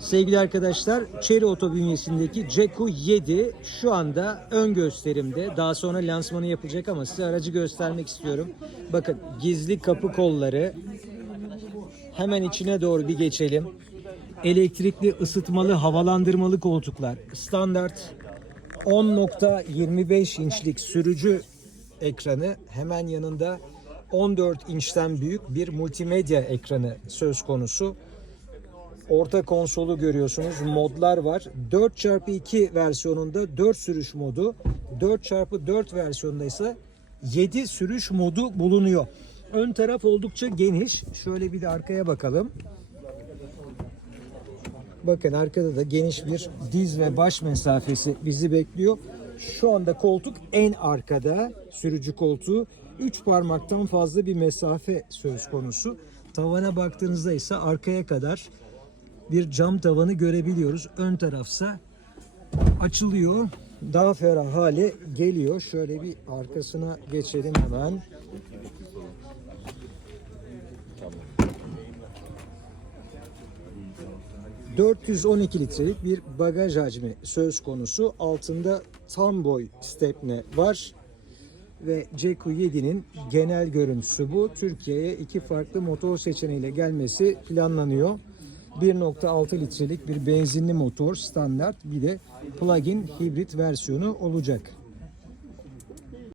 Sevgili arkadaşlar, Chery Auto bünyesindeki Ceku 7 şu anda ön gösterimde. Daha sonra lansmanı yapılacak ama size aracı göstermek istiyorum. Bakın gizli kapı kolları. Hemen içine doğru bir geçelim. Elektrikli ısıtmalı havalandırmalı koltuklar. Standart 10.25 inçlik sürücü ekranı hemen yanında 14 inçten büyük bir multimedya ekranı söz konusu. Orta konsolu görüyorsunuz. Modlar var. 4x2 versiyonunda 4 sürüş modu. 4x4 versiyonunda ise 7 sürüş modu bulunuyor. Ön taraf oldukça geniş. Şöyle bir de arkaya bakalım. Bakın arkada da geniş bir diz ve baş mesafesi bizi bekliyor. Şu anda koltuk en arkada sürücü koltuğu. 3 parmaktan fazla bir mesafe söz konusu. Tavana baktığınızda ise arkaya kadar bir cam tavanı görebiliyoruz. Ön tarafsa açılıyor. Daha ferah hale geliyor. Şöyle bir arkasına geçelim hemen. ...412 litrelik bir bagaj hacmi söz konusu. Altında tam boy stepne var. Ve Ceku 7'nin genel görüntüsü bu. Türkiye'ye iki farklı motor seçeneğiyle gelmesi planlanıyor. 1.6 litrelik bir benzinli motor standart bir de plug-in hibrit versiyonu olacak.